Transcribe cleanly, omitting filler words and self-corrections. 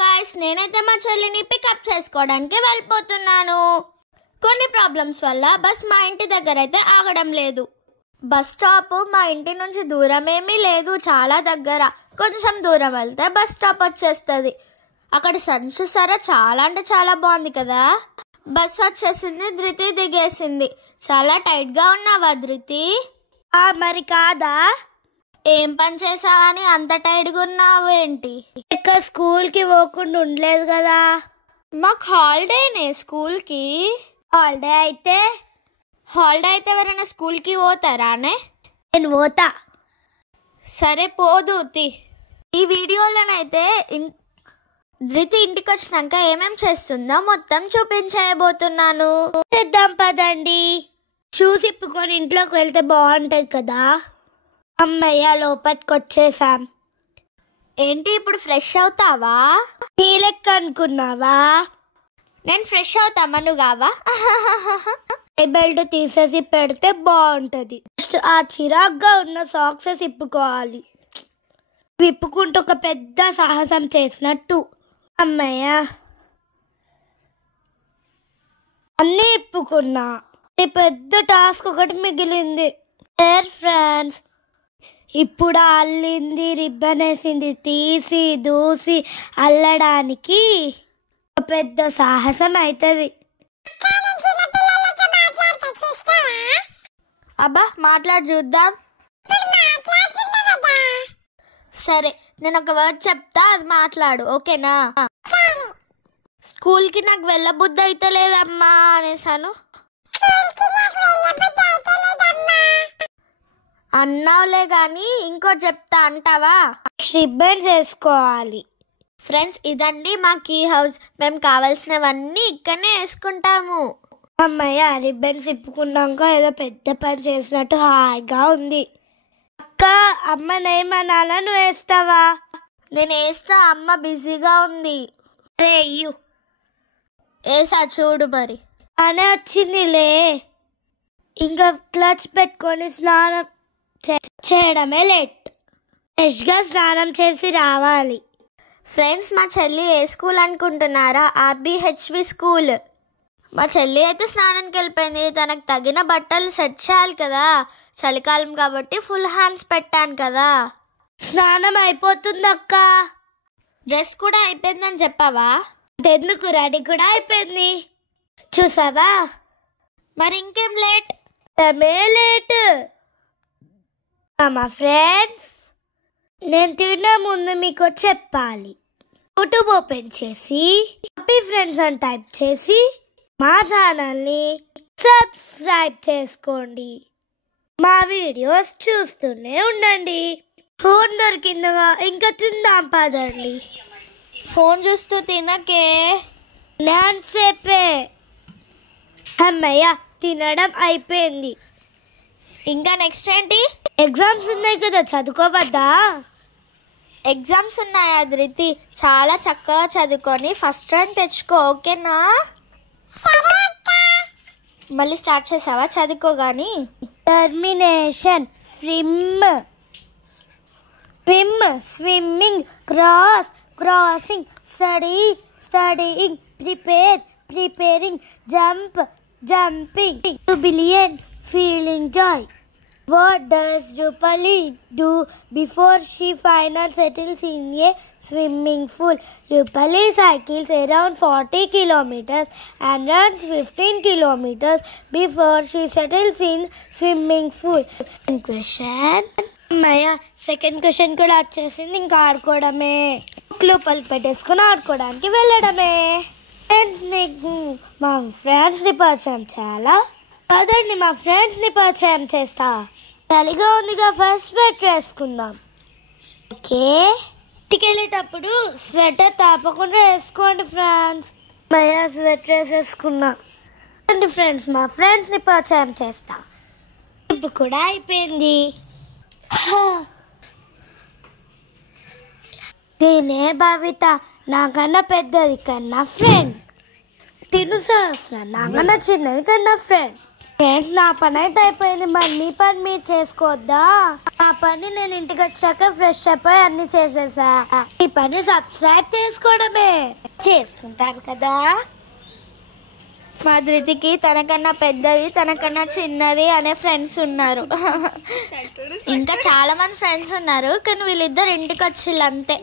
Guys, నేనైతే మా చెల్లిని పికప్ చేసుకోవడానికి వెళ్ళిపోతున్నాను. కొన్ని ప్రాబ్లమ్స్ వల్ల బస్ మా ఇంటి దగ్గర అయితే ఆగడం లేదు. బస్ స్టాప్ మా ఇంటి నుంచి దూరం ఏమీ లేదు, చాలా దగ్గర. కొంచెం దూరం వెళ్తే బస్ స్టాప్ వచ్చేస్తుంది. అక్కడ సన్ చూసారా, చాలా అంటే చాలా బాగుంది కదా. బస్ వచ్చేసింది, ధృతి దిగేసింది. చాలా టైట్గా ఉన్నావా ధృతి? మరి కాదా? ఏం పని చేసావని అంత టైట్గా ఉన్నావు ఏంటి? ఇక స్కూల్కి పోకుండా ఉండలేదు కదా. మాకు హాలిడేనే స్కూల్కి. హాలిడే అయితే ఎవరైనా స్కూల్కి పోతారానే? నేను పోతా. సరే పోదు. ఈ వీడియోలోనైతే ధృతి ఇంటికి వచ్చినాక ఏమేం చేస్తుందో మొత్తం చూపించబోతున్నాను. చేద్దాం పదండి. షూస్ ఇప్పుకొని ఇంట్లోకి వెళ్తే బాగుంటుంది కదా. అమ్మయ్య, లోపలికి వచ్చేసాం. ఏంటి ఇప్పుడు ఫ్రెష్ అవుతావా? నీ లెక్క అనుకున్నావా? నేను ఫ్రెష్ అవుతా, మనుగావా? బెల్ట్ తీసేసి పెడితే బాగుంటుంది. ఫస్ట్ ఆ చిరాగ్గా ఉన్న సాక్సెస్ ఇప్పుకోవాలి. విప్పుకుంటూ ఒక పెద్ద సాహసం చేసినట్టు. అమ్మయ్య, అన్నీ ఇప్పుకున్నా. పెద్ద టాస్క్ ఒకటి మిగిలింది. ఫ్రెండ్స్, ఇప్పుడు అల్లింది, రిబ్బన్ వేసింది, తీసి దూసి అల్లడానికి పెద్ద సాహసం అవుతుంది. అబ్బా, మాట్లాడి చూద్దాం. సరే, నేను ఒక వర్డ్ చెప్తా, అది మాట్లాడు, ఓకేనా? స్కూల్కి నాకు వెళ్ళబుద్ధి అయితే లేదమ్మా అనేసాను. అన్నావులే కానీ ఇంకోటి చెప్తా, అంటావా? రిబ్బన్స్ వేసుకోవాలి. ఫ్రెండ్స్, ఇదండి మా కీ హౌస్. మేము కావాల్సినవన్నీ ఇక్కడనే వేసుకుంటాము. అమ్మయ్య, రిబ్బన్స్ ఇప్పుకున్నాక ఏదో పెద్ద పని చేసినట్టు హాయిగా ఉంది. అక్క, అమ్మనేమనాలా? నువ్వు వేస్తావా? నేను వేస్తా, అమ్మ బిజీగా ఉంది. అరే అయ్యో, వేసా చూడు మరి. అనే వచ్చిందిలే. ఇంకా క్లచ్ పెట్టుకొని స్నానం చేయడమే లేట్. ఫ్రెష్గా స్నానం చేసి రావాలి. ఫ్రెండ్స్, మా చెల్లి ఏ స్కూల్ అనుకుంటున్నారా? ఆర్బిహెచ్వి స్కూల్. మా చెల్లి అయితే స్నానానికి వెళ్ళిపోయింది. తనకు తగిన బట్టలు సెట్ చేయాలి కదా, చలికాలం కాబట్టి ఫుల్ హ్యాండ్స్ పెట్టాను కదా. స్నానం అయిపోతుంది అక్క. డ్రెస్ కూడా అయిపోయిందని చెప్పావా? ఎందుకు, రెడీ కూడా అయిపోయింది. చూసావా? మరి ఇంకేం లేట్? లేట్. మా ఫ్రెండ్స్, నేను తినే ముందు మీకు చెప్పాలి. యూట్యూబ్ ఓపెన్ చేసి హ్యాపీ ఫ్రెండ్స్ అని టైప్ చేసి మా ఛానల్ని సబ్స్క్రైబ్ చేసుకోండి. మా వీడియోస్ చూస్తూనే ఉండండి. ఫోన్ దొరికిందిగా, ఇంకా తిందాం పదండి. ఫోన్ చూస్తూ తినకే. నేను చెప్పే. అమ్మయ్య, తినడం అయిపోయింది. ఇంకా నెక్స్ట్ ఏంటి? ఎగ్జామ్స్ ఉన్నాయి కదా, చదువుకోవద్దా? ఎగ్జామ్స్ ఉన్నాయా ధృతి? చాలా చక్కగా చదువుకొని ఫస్ట్ ర్యాంక్ తెచ్చుకో, ఓకేనా? మళ్ళీ స్టార్ట్ చేసావా చదువుకోగాని? Termination, swimming, crossing, studying, preparing, jumping, jubilant, feeling joy. What does Rupali do before she finally settles in a swimming pool? Rupali cycles around 40 kilometers and runs 15 kilometers before she settles in swimming pool. Question. అమ్మయ్య, second question కూడా వచ్చేసింది. ఇంకా ఆడుకోవడమే. లోపలికి పెట్టేసుకుని ఆడుకోవడానికి వెళ్ళడమే. నీకు మా ఫ్రెండ్స్ని పరిచయం చేయాలా? కాదండి, మా ఫ్రెండ్స్ని పరిచయం చేస్తా. చలిగా ఉందిగా, ఫస్ట్ స్వెటర్ వేసుకుందాం. ఓకే. ఇంటికి వెళ్ళేటప్పుడు స్వెటర్ తప్పకుండా వేసుకోండి ఫ్రెండ్స్. మయ్యా, స్వెటర్ వేసేసుకున్నా. ఫ్రెండ్స్, మా ఫ్రెండ్స్ని పరిచయం చేస్తా. ఇప్పుడు కూడా అయిపోయింది. తినే భవిత, నాకన్నా పెద్దది కన్నా ఫ్రెండ్. తిను సహస్ర, నాకన్నా చిన్నది కన్నా ఫ్రెండ్. ఫ్రెండ్స్, నా పని అయితే అయిపోయింది. మరి మీ పని మీరు చేసుకోవద్దా? నా పని నేను ఇంటికి వచ్చాక ఫ్రెష్ అయిపోయి అన్ని చేసేసా. ఈ పని సబ్స్క్రైబ్ చేసుకోవడమే. చేసుకుంటారు కదా. మా ధృతికి తనకన్నా పెద్దది, తనకన్నా చిన్నది అనే ఫ్రెండ్స్ ఉన్నారు. ఇంకా చాలా మంది ఫ్రెండ్స్ ఉన్నారు, కానీ వీళ్ళిద్దరు ఇంటికి వచ్చిళ్ళు అంతే.